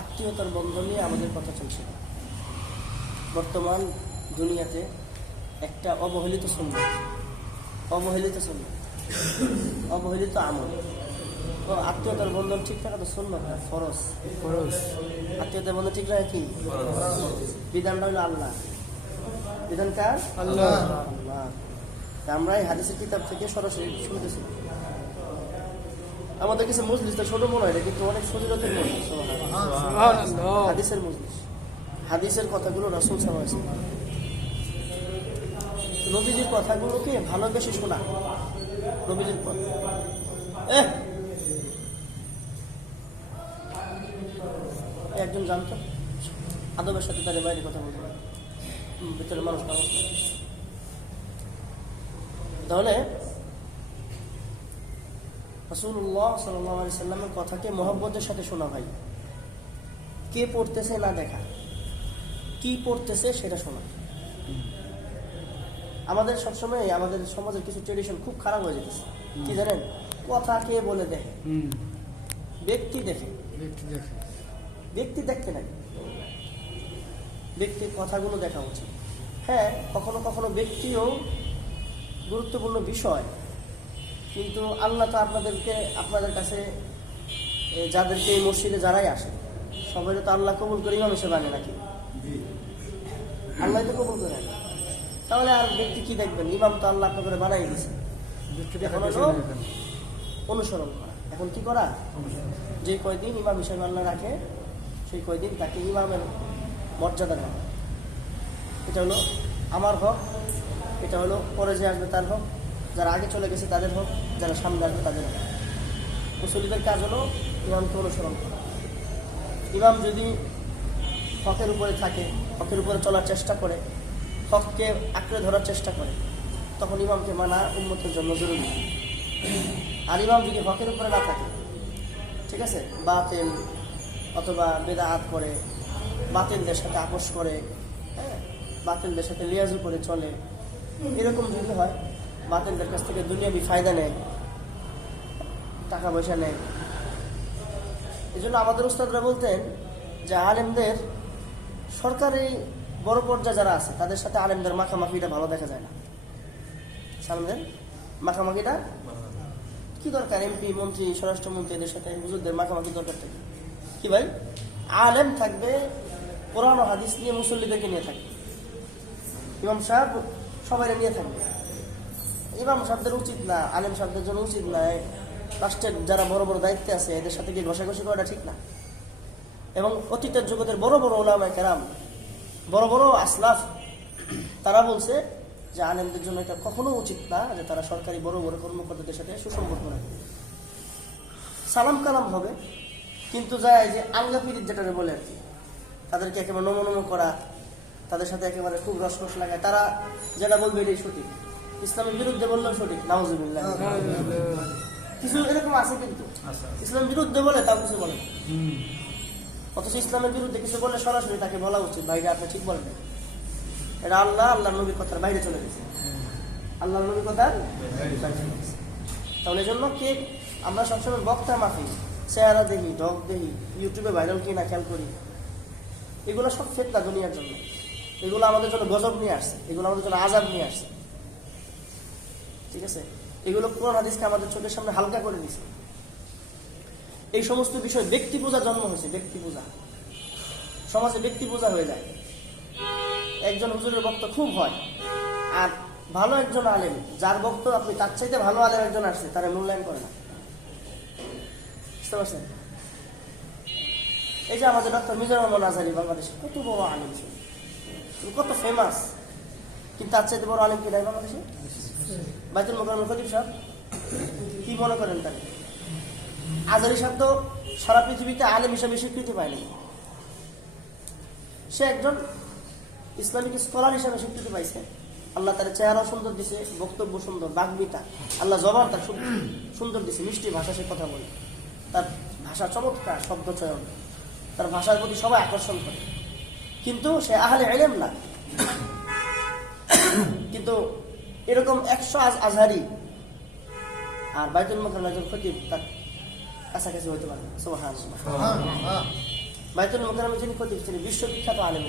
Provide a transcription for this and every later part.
আত্মীয়তার বন্ধন নিয়ে আমাদের কথা চলছে। বর্তমান দুনিয়াতে একটা অবহেলিত সুন্নাত, অবহেলিত আমল। তো আত্মীয়তার বন্ধন ঠিক রাখা তো সুন্নাত না, ফরজ। আত্মীয়তার বন্ধন ঠিক রাখা কি? বিধানটা হলো আল্লাহ। বিধান কার? আল্লাহ। আমরা এই হাদিসের কিতাব থেকে সরাসরি শুনতেছি। আমাদের কাছে মজলিস ছোট মনে হয়, কিন্তু অনেক ফজিলতের মজলিস। হাদিসের মজলিস, হাদিসের কথাগুলো রাসূল সাল্লাল্লাহু আলাইহি ওয়াসাল্লাম, নবীজির কথাগুলোকে ভালোবেসে শোনা। নবীজির কথা একজন জানতো আদবের সাথে তার বাইরে কথা বলতে, ভিতরে মানুষ নামাজ। তাহলে রাসূলুল্লাহ সাল্লাল্লাহু আলাইহি সাল্লামের কথাকে মহব্বতের সাথে শোনা ভাই। কে পড়তেছে না দেখা, কি পড়তেছে সেটা শোনা। আমাদের সবসময় আমাদের সমাজের কিছু ট্রেডিশন খুব খারাপ হয়ে যেতেছে। কি জানেন? কথা কে বলে দেখে, ব্যক্তি দেখে। ব্যক্তি দেখতে নাই, ব্যক্তির কথাগুলো দেখা উচিত। হ্যাঁ, কখনো কখনো ব্যক্তিও গুরুত্বপূর্ণ বিষয়, কিন্তু আল্লাহ তো আপনাদের কাছে যাদেরকে এই মসজিদে যারাই আসে সবাই তো আল্লাহ কবুল করে ইমাম হিসেবে আনে নাকি? আল্লাহ তো কবুল করে আনে। তাহলে আর ব্যক্তি কি দেখবেন? ইমাম তো আল্লাহ আপনাদের বানাই দিয়েছে। এখন হলো অনুসরণ করা। এখন কি করা? যে কয়দিন ইমাম হিসেবে আল্লাহ রাখে সেই কয়দিন তাকে ইমামের মর্যাদা দেওয়া। এটা হলো আমার হক, এটা হলো পরে যে আসবে তার হক, যারা আগে চলে গেছে তাদের হোক, যারা সামনে আসবে তাদের হোক। মুসল্লিদের কাজ হলো ইমামকে অনুসরণ করা। ইমাম যদি হকের উপরে থাকে, হকের উপরে চলার চেষ্টা করে, হককে আঁকড়ে ধরার চেষ্টা করে, তখন ইমামকে মানা উম্মতের জন্য জরুরি। আর ইমাম যদি হকের উপরে না থাকে, ঠিক আছে, বাতিল অথবা বেদাআত করে, বাতিলদের সাথে আপোষ করে, হ্যাঁ, বাতিলদের সাথে লিয়াজু করে চলে, এরকম যদি হয়, বাতিলদের কাছ থেকে দুনিয়াবি ফায়দা নেয়, টাকা পয়সা নেয়। এই জন্য আমাদের উস্তাদরা বলতেন যে আলেমদের সরকারি বড় পর্যায়ে যারা আছে তাদের সাথে আলেমদের মাখামাখিটা ভালো দেখা যায় না। আলেমদের মাখামাখিটা কি দরকার? এমপি, মন্ত্রী, স্বরাষ্ট্রমন্ত্রী এদের সাথে হুজুরদের মাখামাখি দরকার থাকে কি ভাই? আলেম থাকবে কোরআন ও হাদিস নিয়ে, মুসল্লিদেরকে নিয়ে থাকবে। ইমাম সাহেব সবাই নিয়ে থাকবে। ইমাম সাহেবদের উচিত না, আলেম সাহেবদের জন্য উচিত না রাষ্ট্রের যারা বড় বড় দায়িত্বে আছে এদের সাথে গিয়ে ঘষাঘষি করাটা ঠিক না। এবং অতীতের জগতের বড় বড় ওলামায়ে কেরাম, বড় বড় আসলাফ, তারা বলছে যে আলেমদের জন্য এটা কখনো উচিত না যে তারা সরকারি বড় বড় কর্মকর্তাদের সাথে সুসম্পর্ক রাখে। সালাম কালাম হবে, কিন্তু যায় যে আলগা পিরিত যেটা বলে আর কি, তাদেরকে একেবারে নমো করা, তাদের সাথে একেবারে খুব রস লাগায়, তারা যেটা বলবে এটাই সঠিক, ইসলামের বিরুদ্ধে বললেও সঠিক। নাউজুবিল্লাহ। কিছু এরকম আছে, কিন্তু ইসলামের বিরুদ্ধে বলে তাও কিছু বলে না। অথচ ইসলামের বিরুদ্ধে কিছু বলে সরাসরি তাকে বলা উচিত, ভাইরা আপনি ঠিক বলেন, এটা আল্লাহ নবীর কথার বাইরে চলে গেছে, আল্লাহ নবীর কথার বাইরে চলে গেছে। তাহলে এই জন্য কে আমরা সবসময় বক্তা মাফি, চেহারা দেখি, ঢক দেখি, ইউটিউবে ভাইরাল কিনা খেয়াল করি, এগুলো সব ফিতনা দুনিয়ার জন্য। এগুলো আমাদের জন্য গজব নিয়ে আসছে, এগুলো আমাদের জন্য আযাব নিয়ে আসছে, ঠিক আছে? এগুলো কোরআন হাদিসকে আমাদের চোখের সামনে হালকা করে দিচ্ছে। এই সমস্ত বিষয় ব্যক্তি পূজা জন্ম হয়েছে, ব্যক্তি পূজা, সমাজে ব্যক্তি পূজা হয়ে যায়। একজন হুজুরের বক্তব্য খুব হয়, আর ভালো একজন আলেম যার বক্তব্য আপনি তার চাইতে ভালো আলেম একজন আসছে, তারা মূল্যায়ন করে না। বুঝতে পারছেন? এই যে আমাদের ডক্টর মিজানুর রহমান আজহারী, বাংলাদেশে কত বড় আলেম ছিল, কত ফেমাস, কিন্তু তার চাইতে বড় আলেম কি নাই বাংলাদেশে? বাইতুল মোকাররমের খতিব সাহেব, কি মনে করেন তাকে? আজহারী সাহেব তো সারা পৃথিবীতে আলেম হিসাবে স্বীকৃতি পায়নি। সে একজন ইসলামিক স্কলার হিসাবে স্বীকৃতি পাইছে। আল্লাহ তার চেহারাও সুন্দর দিছে, বক্তব্য সুন্দর, বাগ্মিতা, আল্লাহ জবান তার সুন্দর দিছে, মিষ্টি ভাষা সে কথা বলে, তার ভাষা চমৎকার, শব্দ চয়ন, তার ভাষার প্রতি সবাই আকর্ষণ করে, কিন্তু সে আহলে ইলম না। কিন্তু এরকম 100 আজহারী আর বাইতুল মোকাররমের একজন খতিব, তার কাছাকাছি হতে পারে। সুবহানাল্লাহ। বাইতুল মুকাররমে যিনি খতিব ছিলেন বিশ্ববিখ্যাত আলেম,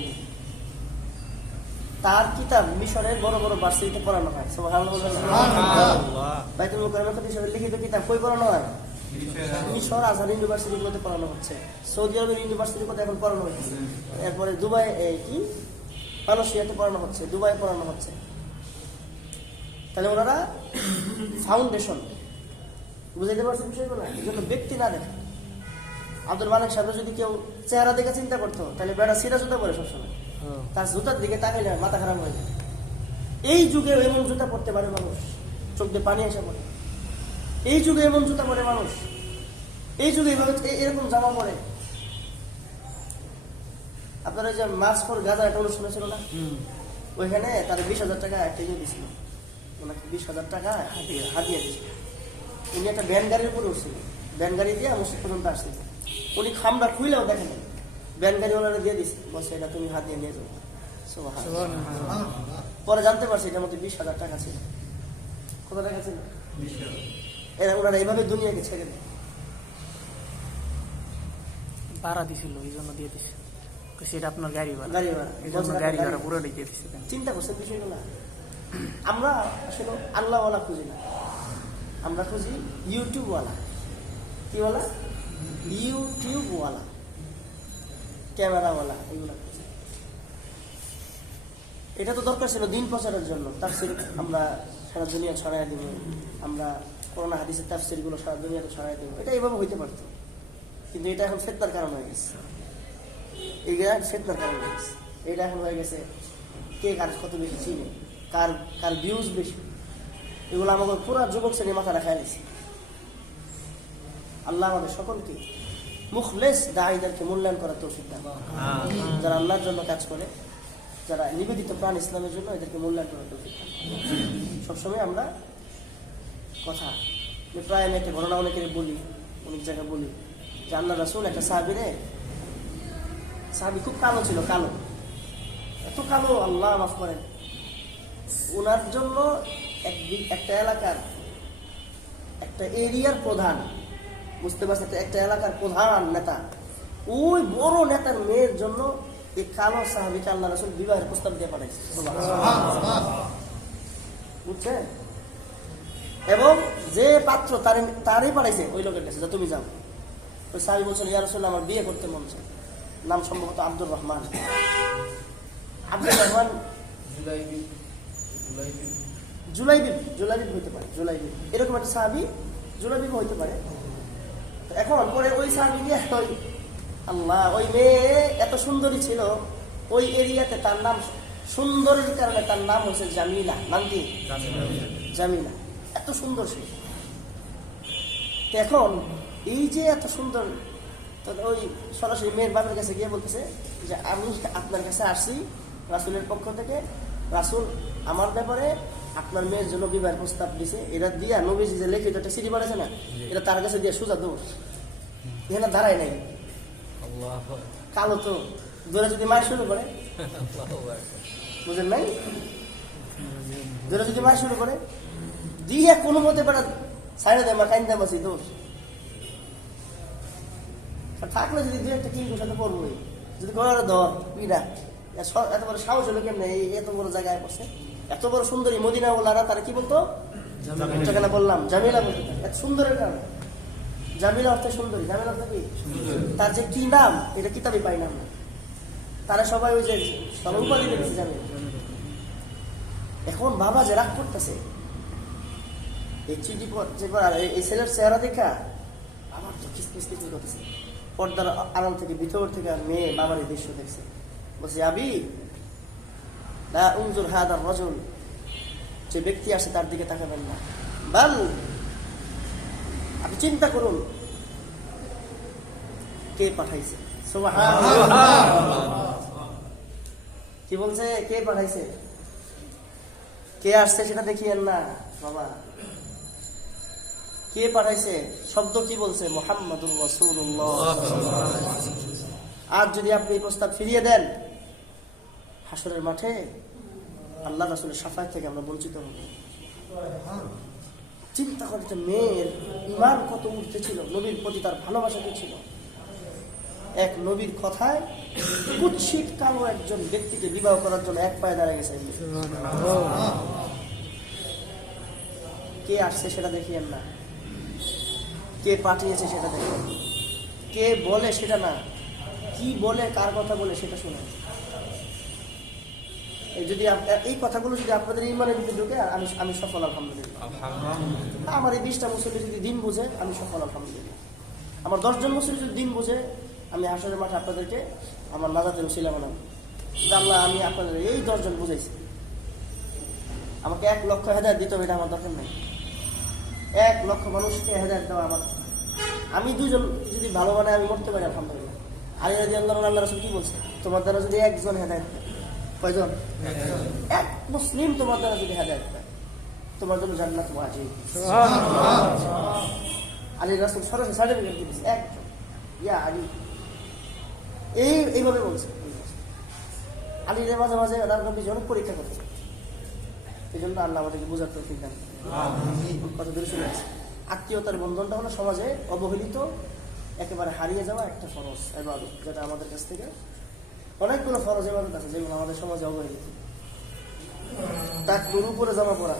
তার কিতাব মিশরের বড় বড় ভার্সিটিতে পড়ানো হয়। সুবহানাল্লাহ। বাইতুল মুকাররমে খতিব সাহেবের লিখিত কিতাব কই পড়ানো হয়? মিশর আজহার ইউনিভার্সিটিগুলোতে পড়ানো হচ্ছে, সৌদি আরবের ইউনিভার্সিটিগুলোতে এখন পড়ানো হচ্ছে, এরপরে দুবাই মালয়েশিয়াতে পড়ানো হচ্ছে, দুবাই পড়ানো হচ্ছে। তাহলে ওনারা ফাউন্ডেশন বুঝাইতে পারছেন বিষয়গুলো। এই জন্য ব্যক্তি না দেখে। আব্দুল মালিক সাহেব যদি কেউ চেহারা দেখে চিন্তা করতো, তাহলে বেড়া সিরা জুতা পরে সবসময়, তার জুতার দিকে তাকাইলে মাথা খারাপ হয়ে যায়। এই যুগে এমন জুতা পরতে পারে মানুষ, চোখ দিয়ে পানি এসে পড়ে। এই যুগে এমন জুতা পরে মানুষ, এই যুগে এরকম জামা পরে। আপনারা যে মার্চ ফর গাজা একটা অনুষ্ঠান ছিল না, ওইখানে তার 20,000 টাকা একটা ইয়ে দিছিল, ওনাকে 20,000 টাকা হাতিয়ে দিছিল। উনি একটা ভ্যান গাড়ির উপরে উঠছিল, ভ্যান গাড়ি দিয়ে মসজিদ পর্যন্ত আসছিল। উনি খামটা খুইলেও দেখেন, ভ্যান গাড়ি ওনারা দিয়ে দিচ্ছে, বলছে এটা তুমি হাত দিয়ে নিয়ে যাও। পরে জানতে পারছি এটার মধ্যে 20,000 টাকা ছিল। কত টাকা ছিল? ওনারা এইভাবে দুনিয়াকে ছেড়ে দেয়। ভাড়া দিছিল, এই জন্য দিয়ে দিছে, সেটা আপনার গাড়ি ভাড়া, গাড়ি ভাড়া পুরোটাই দিয়ে দিছে। চিন্তা করছেন বিষয়গুলো? আমরা আসলে আল্লাহওয়ালা খুঁজি না, আমরা খুঁজি ইউটিউবওয়ালা। কি বলা? ইউটিউবওয়ালা, ক্যামেরাওয়ালা, এগুলো খুঁজি। এটা তো দরকার ছিল দিন প্রচারের জন্য, তাফসীর আমরা সারা দুনিয়া ছড়াইয়া দিব, আমরা কোরআন হাদিসের তাফসীর গুলো সারা দুনিয়াতে ছড়াইয়া দিব, এটা এইভাবে হইতে পারতো। কিন্তু এটা এখন ফিতনার কারণ হয়ে গেছে, এইটা ফিতনার কারণ হয়ে গেছে। এটা এখন হয়ে গেছে কে কার কত বেশি চিনে, কার কার ভিউজ বেশি, এগুলো আমাদের পুরো যুবক শ্রেণী মাথা রাখা গেছে। আল্লাহ আমাদের সকলকে মুখলেস দাঈদেরকে মূল্যায়ন করার তৌফিক দান, যারা আল্লাহর জন্য কাজ করে, যারা নিবেদিত প্রাণ ইসলামের জন্য, এদেরকে মূল্যায়ন করার তৌফিক দান। সবসময় আমরা কথা প্রায় আমি একটা ঘটনা অনেকের বলি, অনেক জায়গায় বলি যে আল্লাহ রাসূল একটা সাহাবী খুব কালো ছিল, কালো, এত কালো আল্লাহ মাফ করেন। ওনার জন্য একটা এলাকার একটা এরিয়ার প্রধান, বুঝতে পারছেন, একটা এলাকার প্রধান নেতা, ওই বড় নেতার মেয়ের জন্য এই কালো সাহাবীকে আল্লাহ রাসূল বিবাহের প্রস্তাব দিয়ে পাঠাইছে, বুঝছেন? এবং যে পাত্র তারই পাঠাইছে ওই লোকের কাছে, যা তুমি যাও। ওই সাহাবী বলছেন, ইয়া রাসূলুল্লাহ, আমার বিয়ে করতে মন চায়। নাম সম্ভবত আব্দুর রহমান জুলাইবিব হইতে পারে, জুলাইবিব এরকম একটা সাহাবী, জুলাইবিব হইতে পারে। এখন পরে ওই সাহাবী গিয়ে আল্লাহ, ওই মেয়ে এত সুন্দরী ছিল ওই এরিয়াতে, তার নাম সুন্দরীর কারণে তার নাম হচ্ছে জামিলা। নাম কি? জামিলা। এত সুন্দর ছিল। এখন এই যে এত সুন্দর, ওই সরাসরি মেয়ের বাবার কাছে গিয়ে বলতেছে যে আমি আপনার কাছে আসছি রাসূলের পক্ষ থেকে, রাসূল আমার ব্যাপারে আপনার মেয়ের জন্য বিবাহের প্রস্তাব দিছে। এটা দিয়া নবীজি যে লিখিত একটা চিঠি পাঠাইছে না, এটা তার কাছে দিয়ে সোজা দৌড়, এখানে দাঁড়ায় নাই। কালো তো দৌড়ে যদি মার শুরু করে, বুঝেন নাই, দৌড়ে যদি মার শুরু করে দিয়ে কোনো মতে বেড়া সাইডে দেয়, মা কাইন্দা বাসি দোষ থাকলে যদি দু একটা কিনবো সাথে করবোই, যদি ঘরে ধর পিড়া, এত বড় সাহস হলো কেমনে এত বড় জায়গায় বসে, এত বড় সুন্দরী মদিনা ওলারা তারা কি বলতো? যেখানে বললাম জামিলা বলতো, এত সুন্দরের কারণে। জামিলা অর্থে সুন্দরী, জামিলা অর্থ কি? তার যে কি নাম এটা কিতাবে পাই না, তারা সবাই ওই যে সবাই উপাধি পেয়েছে জামিলা। এখন বাবা যে রাগ করতেছে এই চিঠি এই ছেলের চেহারা দেখা, আমার তো কিসমিস করতেছে। পর্দার আড়াল থেকে ভিতর থেকে মেয়ে বাবার এই দৃশ্য দেখছে, বলছে আবি লা উনজুর হাদার রাজুল, যে ব্যক্তি আসে তার দিকে তাকাবেন না, বাল আপনি চিন্তা করুন কে পাঠাইছে। কি বলছে? কে পাঠাইছে, কে আসছে সেটা দেখিয়েন না বাবা, কে পাঠাইছে। শব্দ কি বলছে? মুহাম্মাদুর রাসূলুল্লাহ। আজ যদি আপনি এই প্রস্তাব ফিরিয়ে দেন, হাসরের মাঠে আল্লাহ রাসূলের শাফায়াত থেকে আমরা বঞ্চিত হব। চিন্তা করে যে মেয়ের ইমান কত উঠতে ছিল, নবীর প্রতি তার ভালোবাসা কি ছিল। এক নবীর কথায় কুৎসিত কালো একজন ব্যক্তিকে বিবাহ করার জন্য এক পায়ে দাঁড়িয়ে গেছে। কে আসছে সেটা দেখিয়েন না, কে পাঠিয়েছে সেটা দেখেন, কে বলে সেটা না, কি বলে কার কথা বলে সেটা শুনে। যদি এই কথাগুলো যদি আপনাদের ইমানের ভিতরে ঢুকে, আমি সফল আলহামদুলিল্লাহ। আমার এই 20টা মুসল্লি যদি দিন বুঝে, আমি সফল আলহামদুলিল্লাহ। আমার 10 জন মুসল্লি যদি দিন বুঝে, আমি হাসরের মাঠে আপনাদেরকে আমার নাজাতের উসিলা বানাবো। আল্লাহ, আমি আপনাদের এই 10 জন বুঝাইছি, আমাকে 1 লক্ষ হেদায়েত দিতে হবে, এটা আমার দরকার নেই। 1 লক্ষ মানুষকে হেদায়েত দেওয়া আমার, আমি 2 জন যদি ভালো বানায় আমি মরতে পারি আলহামদুলিল্লাহ। আলী রাদিয়াল্লাহু আনহু, আল্লাহ রাসূল কি বলছে, তোমার দ্বারা যদি 1 জন হেদায়েত দেয়, কয়জন? 1 মুসলিম তোমার দ্বারা যদি হেদায়েত দেয়, তোমার জন্য জান্নাত ওয়াজিব। আলী রাসূল সরাসরি সার্টিফিকেট দিয়েছে, 1 জন, ইয়া আলী, এইভাবে বলছে। আলীর মাঝে মাঝে নবীজি অনেক পরীক্ষা করছে, এই জন্য আল্লাহ আমাদেরকে বোঝার তৌফিক দান করুন। কত দূরে চলে আসছে। আত্মীয়তার বন্ধনটা হলো সমাজে অবহেলিত, একেবারে হারিয়ে যাওয়া একটা ফরজ ইবাদত, যেটা আমাদের কাছ থেকে অনেকগুলো ফরজ ইবাদত আছে যেগুলো আমাদের সমাজে অবহেলিত। তার উপরে জামা পড়া,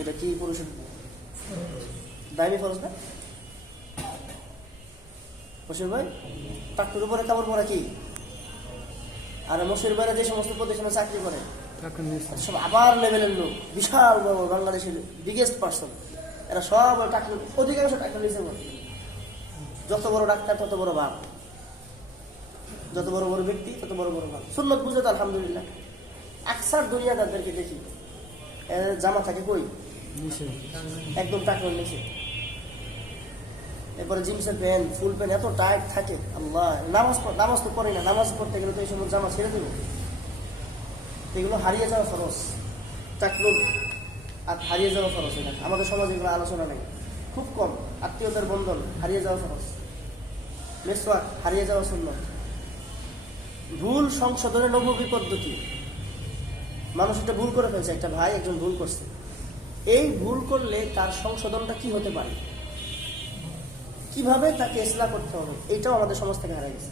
এটা কি পুরুষের দায়ী ফরজ না? মশির ভাই, টাকটুর উপরে কাপড় পরা কি? আর মশির ভাইরা যে সমস্ত প্রতিষ্ঠানে চাকরি করে সব আবার লেভেলের লোক, বিশাল বড় বাংলাদেশের বিগেস্ট পার্সন, এরা সব টাকা, অধিকাংশ টাকা নিচে বলে। যত বড় ডাক্তার তত বড় বাপ, যত বড় বড় ব্যক্তি তত বড় বড় বাপ। সুন্নত বুঝে তো আলহামদুলিল্লাহ। আকসার দুনিয়াদারদেরকে দেখি জামা থাকে কই, একদম টাকার নিচে। এরপরে জিন্সের প্যান্ট, ফুল প্যান্ট এত টাইট থাকে, আল্লাহ। নামাজ তো পড়ে না, নামাজ পড়তে গেলে তো এই সময় জামা ছেড়ে দেবো। এগুলো হারিয়ে যাওয়া ফরজ, চাকরুর আর হারিয়ে যাওয়া ফরজ। এটা আমাদের সমাজে এগুলো আলোচনা নেই, খুব কম। আত্মীয়তার বন্ধন হারিয়ে যাওয়া ফরজ, মেসওয়াক হারিয়ে যাওয়া সুন্নাত। ভুল সংশোধনের নববী পদ্ধতি, মানুষ একটা ভুল করে ফেলছে, একটা ভাই একজন ভুল করছে, এই ভুল করলে তার সংশোধনটা কি হতে পারে, কিভাবে তাকে ইসলাহ করতে হবে, এইটাও আমাদের সমাজ থেকে হারিয়ে গেছে।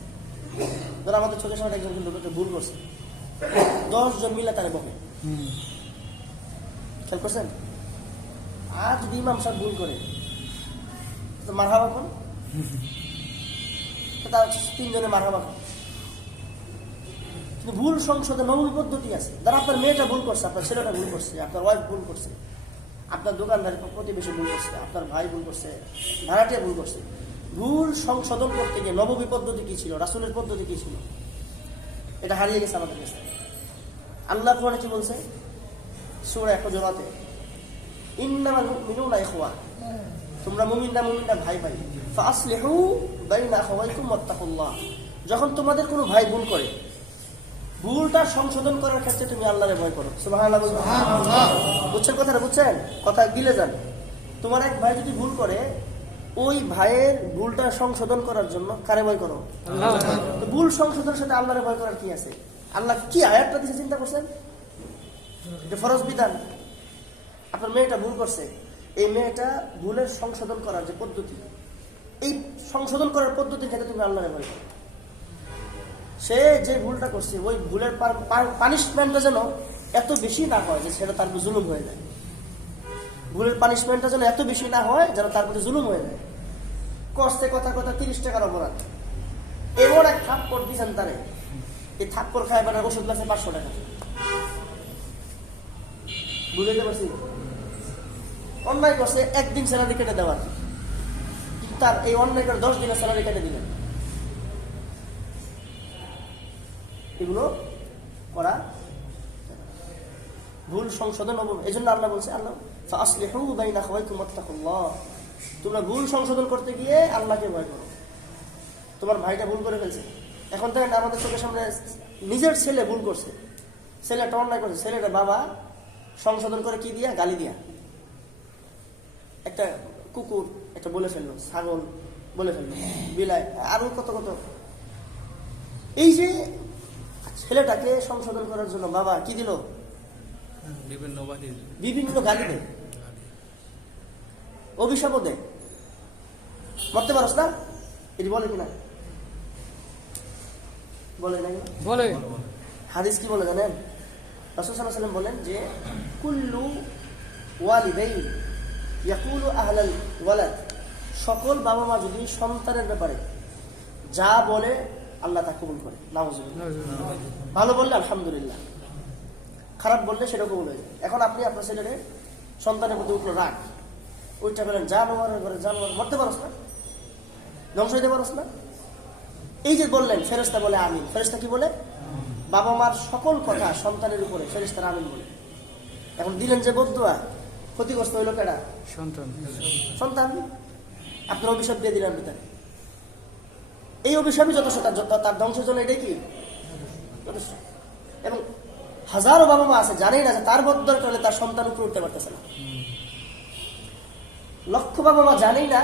ধরো আমাদের চোখের সামনে একজন লোক একটা ভুল করছে, 10 জন মিলে তারা বকে, খেয়াল করছেন? আর যদি ইমাম সাহেব ভুল করে তো মারহাবা কোন, তার 3 জনে মারহাবা কোন। কিন্তু ভুল সংশোধন নবী পদ্ধতি আছে। ধর আপনার মেয়েটা ভুল করছে, আপনার ছেলেটা ভুল করছে, আপনার ওয়াইফ ভুল করছে, আপনার দোকানদারের প্রতিবেশী ভুল করছে, আপনার ভাই ভুল করছে, ভাড়াটিয়া ভুল করছে। ভুল সংশোধন করতে গিয়ে নববী পদ্ধতি কি ছিল, রাসূলের পদ্ধতি কি ছিল, এটা হারিয়ে গেছে আমাদের কাছে। আল্লাহ কোরআনে কি বলছে সূরা হুজুরাতে, ইন্নামাল মুমিনুনা ইখওয়া, তোমরা মুমিনরা ভাই ভাই, ফাসলিহু বাইনা আখাওয়াইকুম ওয়াত্তাকুল্লাহ। যখন তোমাদের কোনো ভাই ভুল করে, ভুলটা সংশোধন করার ক্ষেত্রে তুমি আল্লাহরে ভয় করো। সুবহানাল্লাহ, সুবহানাল্লাহ। বুঝছেন কথাটা? বুঝছেন? কথা গিলে যান। তোমার এক ভাই যদি ভুল করে, ওই ভাইয়ের ভুলটা সংশোধন করার জন্য কারে ভয় করো? আল্লাহ। তো ভুল সংশোধনের সাথে আল্লাহরে ভয় করার কি আছে? আল্লাহ কি আয়াতটা দিয়েছে চিন্তা করছেন? এটা ফরজ বিধান। আপনার মেয়েটা ভুল করছে, এই মেয়েটা ভুলের সংশোধন করার যে পদ্ধতি, এই সংশোধন করার পদ্ধতির ক্ষেত্রে তুমি আল্লাহরে ভয় করো। সে যে ভুলটা করছে, ওই ভুলের পানিশমেন্টটা যেন এত বেশি না হয় যে সেটা তার জুলুম হয়ে যায়। ভুলের পানিশমেন্টটা যেন এত বেশি না হয় যেন তার প্রতি জুলুম হয়ে যায়। কষ্টে কথা 30 টাকার অপরাধ, এমন এক থাপ্পড় দিচ্ছেন তারে, এই থাপ্পড় খায় মানে ওষুধ লাগছে 500 টাকা। বুঝতে পারছি? অন্যায় করছে, একদিন স্যালারি কেটে দেওয়ার, তার এই অন্যায় করে 10 দিনের স্যালারি কেটে দিলেন। এগুলো করা ভুল সংশোধন। এই জন্য আল্লাহ বলছে, আল্লাহ ফাসলিহু বাইনা আখাওয়াইকুম ওয়াত্তাকুল্লাহ, তোমরা ভুল সংশোধন করতে গিয়ে আল্লাহকে ভয় করো। তোমার ভাইটা ভুল করে ফেলছে, এখন থেকে আমাদের চোখের সামনে নিজের ছেলে ভুল করছে, ছেলেটা অন্যায় করছে, ছেলেটা বাবা সংশোধন করে কি দিয়া? গালি দিয়া। একটা কুকুর একটা বলে ফেললো, ছাগল বলে ফেললো, বিলাই, আরো কত কত। এই যে ছেলেটাকে সংশোধন করার জন্য বাবা কি দিল? বিভিন্ন গালি দেয়। অভিশাপও দেয়। মরতে পারস না, এটি বলে কিনা? বলে না? বলে। হাদিস কি বলে জানেন? রাসূল সাল্লাল্লাহু আলাইহি ওয়াসাল্লাম বলেন যে কুল্লু ওয়ালিদাইন ইয়াকুলু আহলাল ওয়ালাদ, সকল বাবা মা যদি সন্তানের ব্যাপারে যা বলে আল্লাহ তা কবুল করে। নাউজুবিল্লাহ। ভালো বললে আলহামদুলিল্লাহ, খারাপ বললে সেটা কবুল হয়ে যায়। এখন আপনি আপনার ছেলেকে সন্তানের প্রতি উঠলো রাগ, ওইটা বলেন জানোয়ারের ঘরে জানোয়ার, মরতে পারস না, ধ্বংস হইতে পারস না। এই যে বললেন, ফেরেশতা বলে আমিন। ফেরেশতা কি বলে? বাবা মার সকল কথা সন্তানের উপরে ফেরেশতারা আমিন বলে। এখন দিলেন যে বদদুয়া, ক্ষতিগ্রস্ত হইল কেডা? সন্তান। আপনার অভিশাপ দিয়ে দিলেন ভিতরে। এই অভিশাপই যথেষ্ট, তার ধ্বংসের জন্য এটাই কি যথেষ্ট। এবং হাজারো বাবা মা আছে জানেই না যে তার বদদুয়ার কারণে তার সন্তান উপরে উঠতে পারতেছে না। লক্ষ বাবা মা জানেই না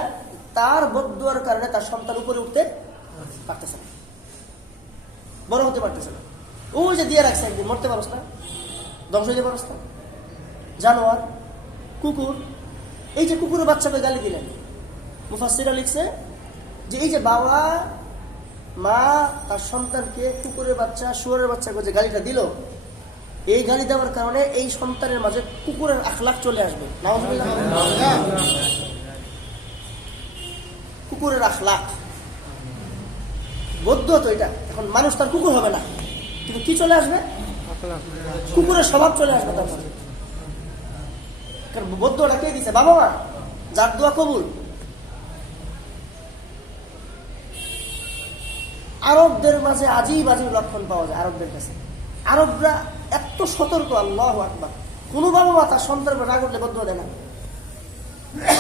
তার বদদুয়ার কারণে তার সন্তান উপরে উঠতে পারতেছে না, বড় হতে পারতেছে না। ওই যে দিয়ে রাখছে একদিন, মরতে পারস না, ধ্বংস হইতে পারস না। জানোয়ার, কুকুর, এই যে কুকুরের বাচ্চাকে গালি দিলেন, মুফাসসিররা লিখছে যে এই যে বাবা মা তার সন্তানকে কুকুরের বাচ্চা শুয়োরের বাচ্চাকে যে গালিটা দিল, এই গালি দেওয়ার কারণে এই সন্তানের মাঝে কুকুরের আখলাক চলে আসবে। নাউজুবিল্লাহ। কুকুরের আখলাক বদ্ধ তো এটা। এখন মানুষ তার কুকুর হবে না, কিন্তু কি চলে আসবে? কুকুরের স্বভাব চলে আসবে তারপরে। কারণ বদ্ধটা কে দিছে? বাবা মা, যার দোয়া কবুল। আরবদের মাঝে আজিব আজিব লক্ষণ পাওয়া যায় আরবদের কাছে। আরবরা এত সতর্ক, আল্লাহু আকবার। কোন বাবা মা তার সন্তানের রাগ উঠলে বদ্ধ দেয় না।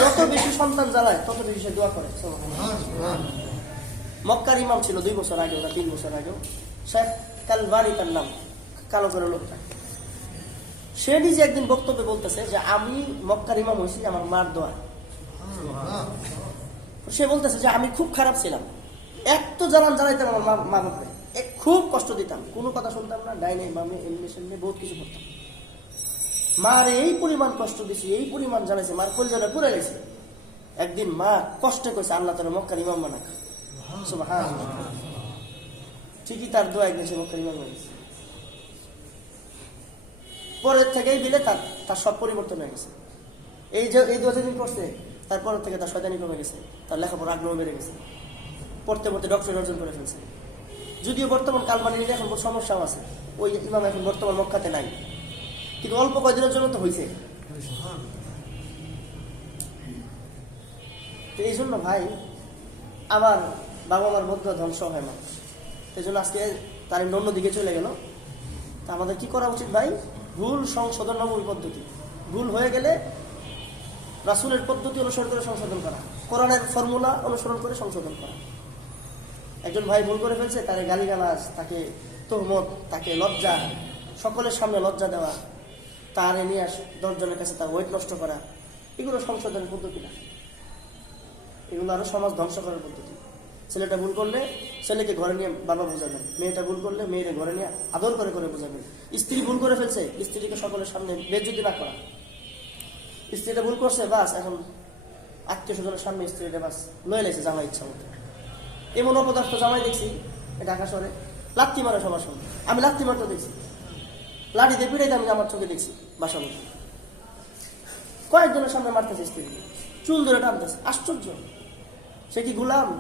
যত বেশি সন্তান জ্বালায় তত বেশি সে দোয়া করে। মক্কার ইমাম ছিল 2 বছর আগেও না 3 বছর আগেও, শেখ কালবানি তার নাম, কালো করে লোকটা। সে নিজে একদিন বক্তব্যে বলতেছে যে আমি মক্কার ইমাম হয়েছি আমার মার দোয়া। সে বলতেছে যে আমি খুব খারাপ ছিলাম, এত জ্বালাইতাম আমার মা বাপরে, খুব কষ্ট দিতাম, কোনো কথা শুনতাম না, ডাইনে বামে এমনি সেমনি বহুত কিছু করতাম। মার এই পরিমাণ কষ্ট দিছি, এই পরিমাণ জ্বালাইছে, মার কলজাটা পুড়ে গেছে। একদিন মা কষ্টে কইছে আল্লাহ তাআলা মক্কার ইমাম বানাক। সুবহানাল্লাহ। ঠিকই তার দোয়া একদিন সে মক্কার ইমাম হয়ে গেছে। পরের থেকেই দিলে তার সব পরিবর্তন হয়ে গেছে। এই দোয়া যেদিন করছে তারপর থেকে তার শয়তানি কমে গেছে, তার লেখাপড়া আগ্রহ বেড়ে গেছে, পড়তে পড়তে ডক্টরেট অর্জন করে ফেলছে। যদিও বর্তমান কালমানি নিলে এখন সমস্যাও আছে, ওই ইমাম এখন বর্তমান মক্কাতে নাই, কিন্তু অল্প কয়েকদিনের জন্য তো হয়েছে। এই জন্য ভাই আমার বাবা মার মধ্যে ধ্বংস হয় না, এই জন্য আজকে তার অন্য দিকে চলে গেল। তা আমাদের কি করা উচিত ভাই? ভুল সংশোধন নবী পদ্ধতি। ভুল হয়ে গেলে রাসূলের পদ্ধতি অনুসরণ করে সংশোধন করা, কোরআনের ফর্মুলা অনুসরণ করে সংশোধন করা। একজন ভাই ভুল করে ফেলছে, তারে গালিগালাজ, তাকে তোহমত, তাকে লজ্জা, সকলের সামনে লজ্জা দেওয়া, তার নিয়ে 10 জনের কাছে তার ওয়েট নষ্ট করা, এগুলো সংশোধনের পদ্ধতি না, এগুলো আরো সমাজ ধ্বংস করার পদ্ধতি। ছেলেটা ভুল করলে ছেলেকে ঘরে নিয়ে বাবা বোঝাবেন, মেয়েটা ভুল করলে মেয়েরে ঘরে নিয়ে আদর করে করে বোঝাবেন। স্ত্রী ভুল করে ফেলছে, স্ত্রীকে সকলের সামনে বেজ্জতি না করা। স্ত্রীটা ভুল করছে, বাস এখন আত্মীয় স্বজনের সামনে স্ত্রীটা বাস লয়ে লেছে জামাই ইচ্ছা মতো। এমন অপদার্থ জামাই দেখছি ঢাকা শহরে, লাত্তি মারে সবার সামনে। আমি লাত্তি মারতে দেখছি, লাঠি দিয়ে পিড়াইতে আমি আমার চোখে দেখছি বাসার মধ্যে। কয়েকজনের সামনে মারতেছে স্ত্রী, চুল ধরে টানতেছে। আশ্চর্য, সে কি গোলাম?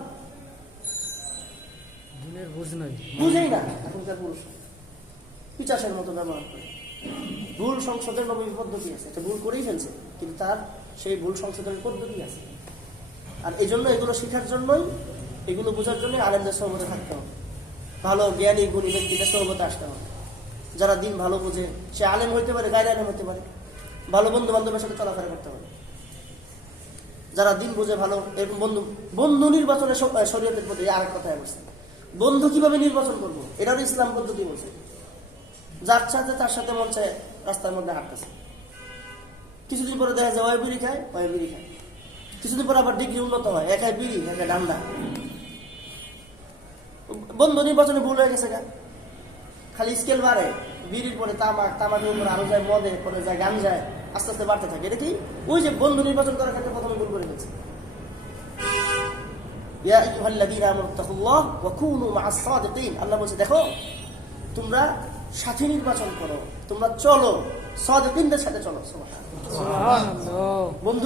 বুঝেই না এখনকার পুরুষ, পিচাসের মতো ব্যবহার করে। ভুল সংশোধনের নবী পদ্ধতি আছে, এটা ভুল করেই ফেলছে, কিন্তু তার সেই ভুল সংশোধনের পদ্ধতি আছে। আর এই জন্য এগুলো শেখার জন্যই, এগুলো বোঝার জন্যই আলেমদের সহবতে থাকতে হবে, ভালো জ্ঞানী গুণী ব্যক্তিদের সহবতে আসতে হবে। যারা দিন ভালো বোঝে, সে আলেম হইতে পারে, গায়ের আলেম হইতে পারে, ভালো বন্ধু বান্ধবের সাথে চলাফেরা করতে হবে। যারা দিন বোঝে ভালো, এরকম বন্ধু নির্বাচনের শরীয়তের প্রতি আরেক কথায় বলছে, বন্ধু কিভাবে নির্বাচন করবো, এটাও ইসলাম পদ্ধতি বলছে। যার সাথে তার সাথে মন চায় রাস্তার মধ্যে হাঁটতেছে, কিছুদিন পরে দেখা যায় ওই বিড়ি খায়, ওই বিড়ি খায়, কিছুদিন পরে আবার ডিগ্রি উন্নত হয়, একাই বিড়ি একাই ডান্ডা। বন্ধু নির্বাচনে ভুল হয়ে গেছে, খালি স্কেল বাড়ে, বিড়ির পরে তামাক, তামাকের উপরে আরো যায় মদে, পরে যায় গান যায়, আস্তে আস্তে বাড়তে থাকে। এটা কি? ওই যে বন্ধু নির্বাচন করার ক্ষেত্রে প্রথমে ভুল করে বলেছে, ইয়া আইয়ুহাল্লাযীনা আমানু তাকুল্লাহ ওয়া কুনু মা'আস সাদিকিন। আল্লাহ বলছে দেখো তোমরা সাথী নির্বাচন করো, তোমরা চলো সাদিকিনদের সাথে চলো। সুবহানাল্লাহ। সুবহানাল্লাহ। বন্ধু